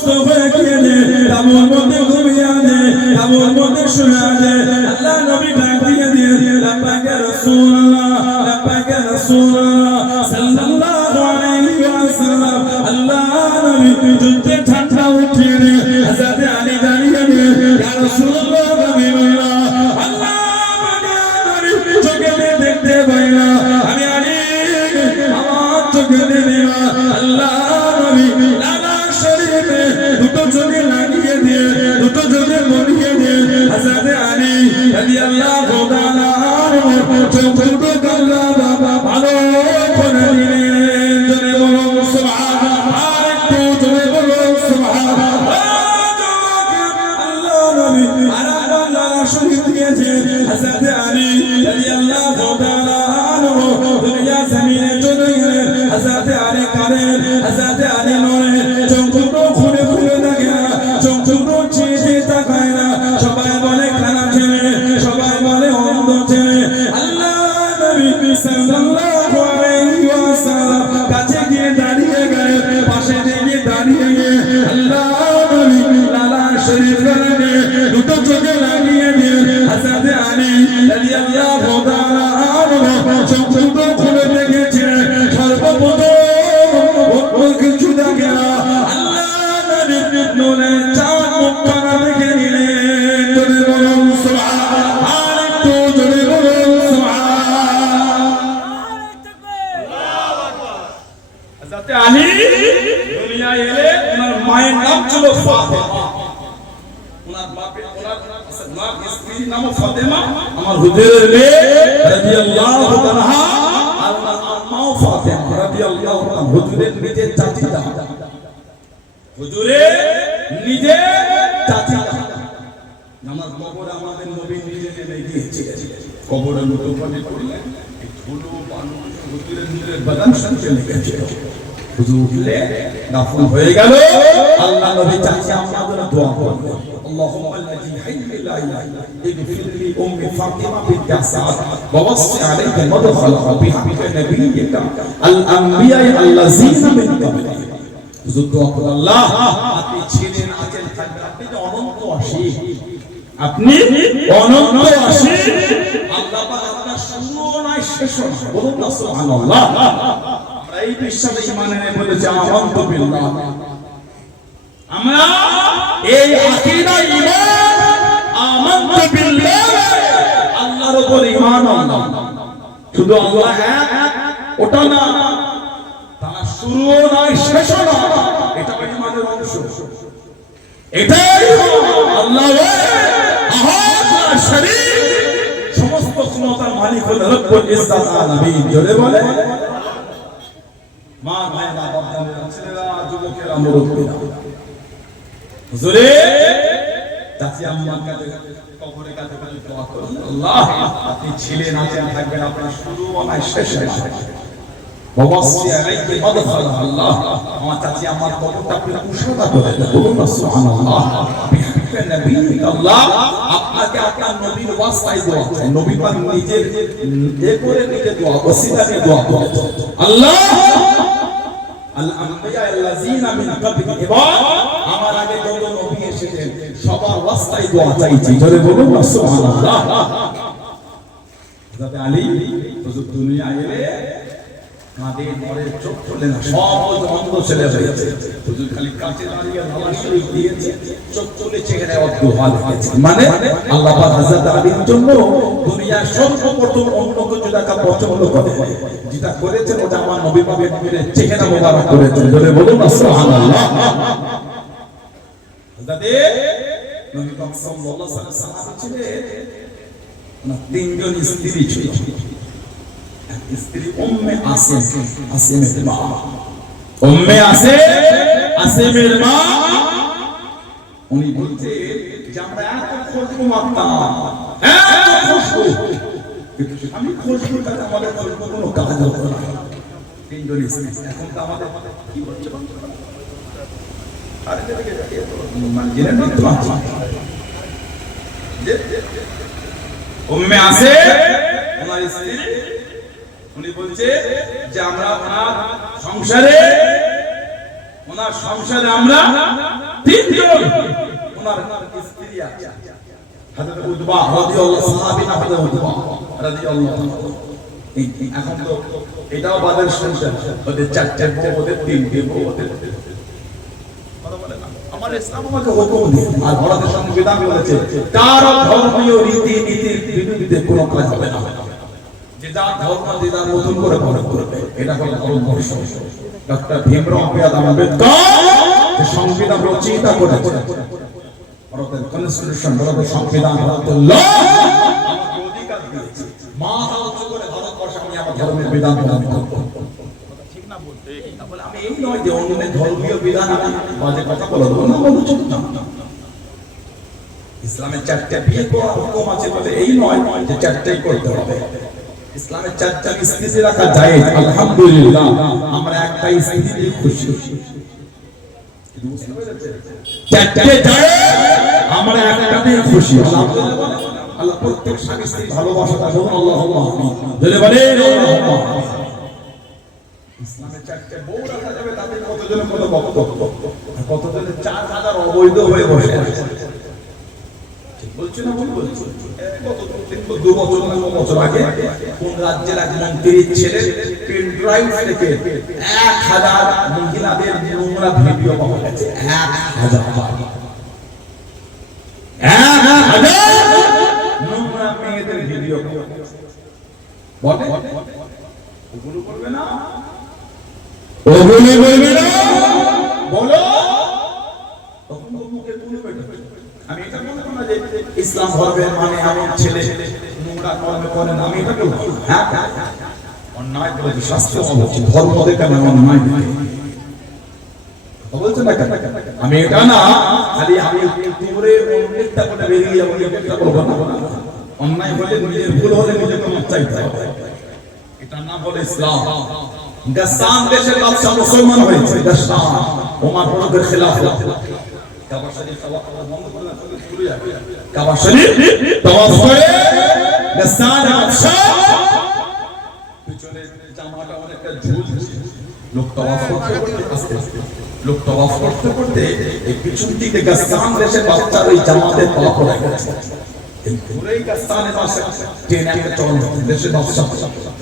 সুস্থ হয়ে গিয়ে তাবুর মধ্যে ঘুমিয়ে আনে, তাবুর মধ্যে শুয়ে আনে। আল্লাহ নবী ডাক দিয়ে দিয়ে লাব্বাইক ইয়া রাসূলুল্লাহ, লাব্বাইক ইয়া রাসূলুল্লাহ সাল্লাল্লাহু আলাইহি ওয়াসাল্লাম। আল্লাহ নবী যুদ্ধে ঠান্ডা উঠিয়ে হযরত আলী দাঁড়িয়ে ইয়া রাসূলুল্লাহ হাবিবাল্লাহ, আল্লাহ নবী চোখে দেখতে পাই না, আমি আলী আমার চোখে দেখতে না। আল্লাহ নবী লালা শরীফে দুটো চোখে লাগিয়ে দিয়ে দুটো চোখে মরিয়ে দিয়ে হযরত আলী রাদিয়াল্লাহু তাআলা আনহু চোখ দুটো কাল্লা বাবা ভালো করে দিলেন। জোরে বলুন সুবহানাল্লাহ, আরেকটু জোরে বলুন সুবহানাল্লাহ। আল্লাহ নবী আরাম লালা শরীফ দিয়েছে হযরত আলী রাদিয়াল্লাহু তাআলা আনহু দুনিয়া জমিনে চলে গেলেন। হযরত আলী কাঁদেন, হযরত আলী নড়ে, চোখ দুটো খুলে খুলে দেখে না, চোখ দুটো চেয়ে তাকায় না। সবাই বলে কানা ছেলে, সবাই বলে অন্ধ ছেলে। আল্লাহ নবী সাল্লাল্লাহু আলাইহি ওয়াসাল্লাম কাছে গিয়ে দাঁড়িয়ে গেলেন, পাশে গিয়ে দাঁড়িয়ে গিয়ে আল্লাহ নবী লালা শরীফ করে দুটো চোখে লাগিয়ে দিয়ে হযরত আলী রাদিয়াল্লাহু তাআলা আনহু চোখ দুটো খুলে দেখেছে। সর্বপ্রথম কিছু দেখে না, আল্লাহ নবীর নূরে চাঁদ মুখখানা দেখে নিলেন। জোরে বলুন সুবহানাল্লাহ, আরেকটু জোরে বলুন সুবহানাল্লাহ। হযরত আলী দুনিয়ায় এলে ওনার মায়ের নাম ছিল ফাতেমা, ওনার বাপের ওনার স্ত্রীর নাম ফাতেমা, আমার হুজুরের মেয়ে রাদিয়াল্লাহু তাআলা, আর ওনার আম্মাও ফাতেমা রাদিয়াল্লাহু তাআলা, হুজুরের নিজের চাচিটা, হুজুরের নিজের চাচিটা। নামাজ কবরে আমাদের নবী নিজে নেমে গিয়েছিলেন, কবরে লুটোপাটি করলেন, ধুলো বালু হুজুরের নিজের বাদান শুনতে লেগেছিল। হুজুর উঠলে দাফন হয়ে গেল। আল্লাহ নবী চাচি আমাদের দোয়া করলেন, اللهم الذي حي لا اله الا انت اغفر لي ام فاطمه بنت اسعد ووصي عليك مدخلها بحق نبيك الانبياء الذين من قبلك। হুজুর দোয়া করলেন, আল্লাহ আপনি ছিলেন আছেন থাকবেন, আপনি যে অনন্ত অসীম, আপনি অনন্ত অসীম। আল্লাহ পাক আপনার শুরু নাই শেষ নাই, বলুন না সুবহানাল্লাহ। আমরা এই বিশ্বাসে ঈমান এনে বলেছি আমানতু বিল্লাহ, আমরা এই আকীদা ঈমান আমানতু বিল্লাহ, আল্লাহর উপর ঈমান আনলাম। শুধু আল্লাহ এক ওটা না, তার শুরুও নাই শেষও না, এটা ঈমানের অংশ। এটাই আল্লাহ আহাদ শরীফ, সমস্ত ক্ষমতার মালিক হলেন রব্বুল ইজ্জাত আলামিন। জোরে বলে মা ভাইরা বাবা ছেলেরা যুবকেরা মুরব্বিরা, হুজুরে চাচি আম্মার কাছে কবরের কাছে দোয়া করুন, আল্লাহ আপনি ছিলেন আছেন থাকবেন, আপনার শুরু নাই শেষ নাই। ওয়াসি আলাইহি মাদখালা, আল্লাহ আমার চাচি আমার কবরটা আপনি উশাদা করে দেন, বলুন না সুবহানাল্লাহ। বিহাক্কে নবী, আল্লাহ আপনাকে আপনার নবীর ওয়াসিলায় দোয়া করেন, নবী পাক নিজের এ করে নিজে দোয়া ওসিলা নিয়ে দোয়া করেন, আল্লাহ আল আম্বিয়া আল্লাযিনা মিন ক্বাবলি, এবং আমার আগে যত নবী এসেছেন সবার ওয়াসিলায় দোয়া চাইছি। জোরে বলুন না সুবহানাল্লাহ। হযরত আলী হুজুর দুনিয়া এলে কাঁদে মরে, চোখ খুলে না, সব অন্ধ ছেলে হয়েছে। হুজুর খালি কাছে দাঁড়িয়ে নামাজ শরীফ দিয়েছে, চোখ চলেছে এখানে অদ্দোয়া লিখেছে। মানে আল্লাহ পাক হযরত আলীর জন্য দুনিয়ার সর্বপ্রথম অন্যকে যেটা পছন্দ করে, যেটা করেছেন ওটা আমার নবী পাকের চেহারা মোবারক করেছেন। জোরে বলুন না সুবহানাল্লাহ। হযরত নবী পাক সাল্লাল্লাহু আলাইহি ওয়াসাল্লাম ছিলেন, না তিনজন স্ত্রী ছিল। স্ত্রী উম্মে আসিম, আসিমের মা, উম্মে আসিমের মা। উনি বলতে যে আমরা এত খুশবু মাখতাম, এত খুশবু, কিন্তু আমি খুশবুর কাছে আমাদের কোনো কাজ হতো না। তিনজন স্ত্রী, এখন তো আমাদের কি বলছে আরে দেখে মানে জেনে নিতে পারছি। উম্মে আসিম ওনার স্ত্রী, উনি বলছে যে আমরা ওনার সংসারে আমরা তিনজন ওনার স্ত্রী আছে হযরত উতবা রাদিয়াল্লাহু সাহাবী না হযরত উতবা রাদিয়াল্লাহু এখন তো এটাও বাজার শুনছেন ওদের চারটে বউ ওদের তিনটে বউ ওদের কথা বলে না আমার ইসলাম আমাকে হুকুম দিয়ে আর ভারতের সংবিধান বলেছে কারো ধর্মীয় রীতি নীতির বিরুদ্ধে কোনো কাজ হবে না যে যার ধর্ম যে যার মতন করে পালন করবে এটা হলো ভারতবর্ষ ডক্টর ভীমরাও আম্বেদকর যে সংবিধান রচয়িতা করেছে ভারতের কনস্টিটিউশন ভারতের সংবিধান ভারতের ল আমাকে অধিকার দিয়েছে মাথা উঁচু করে ভারতবর্ষে আমি আমার ধর্মের বিধান পালন করব ঠিক না বলতে তাহলে আমি এই নয় যে অন্য ধর্মীয় বিধান আমি বাজে কথা বলবো না বলতে না ইসলামের চারটি বিয়ে করা হুকুম আছে বলে এই নয় যে চারটাই করতে হবে ইসলামের চারটা স্ত্রী রাখা যায় আলহামদুলিল্লাহ আমরা একটা স্ত্রীতে খুশি চারটে যায় আমরা একটাতে খুশি আল্লাহ প্রত্যেক স্বামী স্ত্রী ভালোবাসাটা বলুন আল্লাহুম্মা আমিন বলে আল্লাহুম্মা আমিন ইসলামের চারটে বউ রাখা যাবে তাতে কতজনের কত বক্তব্য কতজনের 4000 অবৈধ হয়ে বসে আছে ঠিক বলছি না ভুল বলছি গত 2 বছর না 9 বছর আগে কোন রাজ্যের এক মন্ত্রীর ছেলে পেন ড্রাইভ থেকে 1000 মহিলাদের নোংরা ভিডিও পাওয়া গেছে 1000 নোংরা মেয়েদের ভিডিও বলে ওগুলো করবে না ওগুলো বলবে না বলো তখন মুখে বলবে আমি এটা বলবো না যে ইসলাম ধর্মের মানে এমন ছেলে নোংরা কর্ম করে না আমি এটা বলবো হ্যাঁ অন্যায় বলে শাস্তি অবশ্যই ধর্ম দেখে না অন্যায় বলছেন না আমি এটা না খালি আমি দূরে অন্যটা করে বেরিয়ে যাবো এটা বলবো না অন্যায় বলে নিজের ভুল হলে নিজেকে চাইতে হবে এটা না বলে ইসলাম গাসান দেশের বাদশা মুসলমান হয়েছে গাসান ওমর ফারুকের খেলাফত কাবা শরীফ তাওয়াফ বন্ধ করে না চলে যাবে কাবা শরীফ তাওয়াফ করে গাসান বাদশা পিছনে জামাটা অনেকটা ঝুলছে লোক তাওয়াফ করতে করতে আস্তে আস্তে লোক তাওয়াফ করতে করতে এই পিছন দিকে গাসান দেশের বাদশার ওই জামাতে পা পড়ে গেছে এই পুরোই গাসানের পাশে ট্রেনে একটা চল দেশের বাদশা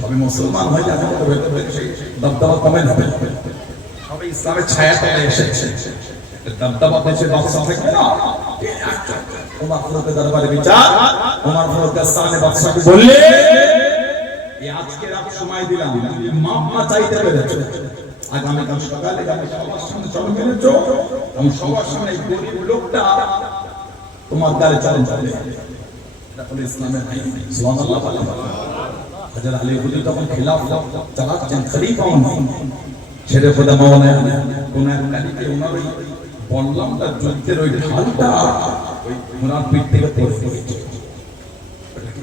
সবাই মুসলমান হয়ে যাবে সেই দবদবা কমে যাবে সবাই ইসলামের ছায়া তলে এসেছে দবদবা দেশের বাদশা থেকে না ওমর ফারুকের দরবারে বিচার ওমর ফারুক গাসানের বাদশাকে বললে এই আজকে রাত সময় দিলাম মাপ না চাইতে পেরেছো আগামী কাল সকালে আমি সবার সামনে চলে মেরেছো আমি সবার সামনে এই গরিব লোকটা তোমার দ্বারে চলে যাবে এটা হলো ইসলামের আইন সুবহানাল্লাহ হযরত আলী হুজুর তখন খিলাফত চালাচ্ছেন খলিফা উনি শেরে খোদা মাওলানা কোন এক কালিতে ওনার ওই বললামটা যুদ্ধের ওই ঢালটা ওই ওনার পিঠ থেকে পড়ে গেছে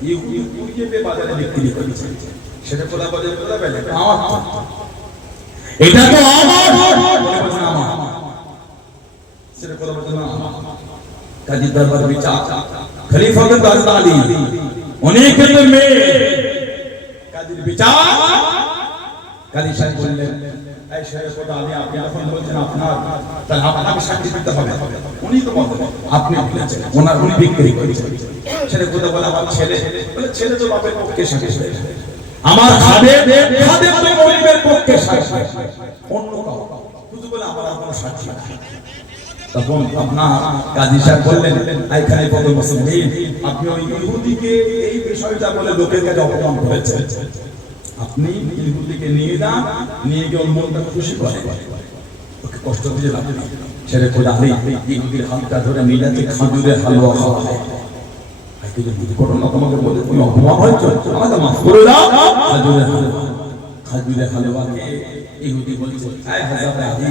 ইউটিউবে বাজারে বিক্রি করেছে শেরে খোদা বাজারে খোদা পেলে আমার এটা তো আমার শেরে খোদা বাজারে আমার কাজী দরবার বিচার খলিফা কে হযরত আলী অনেক ক্ষেত্রে মেয়ে কাজীর বিচার কাজী সাহেব বললেন এই শেরে খোদা আলী আপনি এখন বলছেন আপনার তাহলে আপনাকে সাক্ষী দিতে হবে উনি তো বলেন আপনি বলেছেন ওনার উনি বিক্রি করেছেন শেরে খোদা বলে আমার ছেলে বলে ছেলে তো বাপের পক্ষে সাক্ষী আমার খাদেম তো গরিবের পক্ষে সাক্ষী অন্য কাউ শুধু বলে আমার কোনো সাক্ষী নাই তখন আপনার কাজী সাহেব বললেন এইখানে কত মুসলিম আপনি ওই ইহুদিকে এই বিষয়টা বলে লোকের কাছে অপমান করেছেন আপনি ইহুদিকে নিয়ে যান নিয়ে গিয়ে ওর মনটা খুশি করে ওকে কষ্ট দিয়ে লাভ নেই ছেড়ে খোদা আলী ইহুদির হাতটা ধরে নিয়ে যাচ্ছে খাজুরের হালুয়া খাওয়া হয় তোমাকে বলে তুমি অপমান হয়েছে আমাকে মাফ করে দাও খাজুরের হালুয়া ইহুদি বলছে হযরত আলী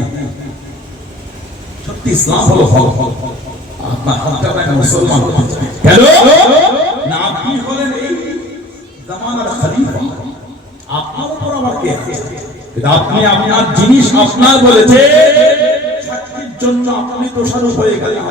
সত্যি ইসলাম হলো হক আপনার হাতটা মুসলমান কেন না আপনি হলেন এই জামানার খলিফা আপনার উপর আবার কে আপনি আপনার জিনিস আপনার বলেছে সাক্ষীর জন্য আপনি দোষারোপ হয়ে গেলেন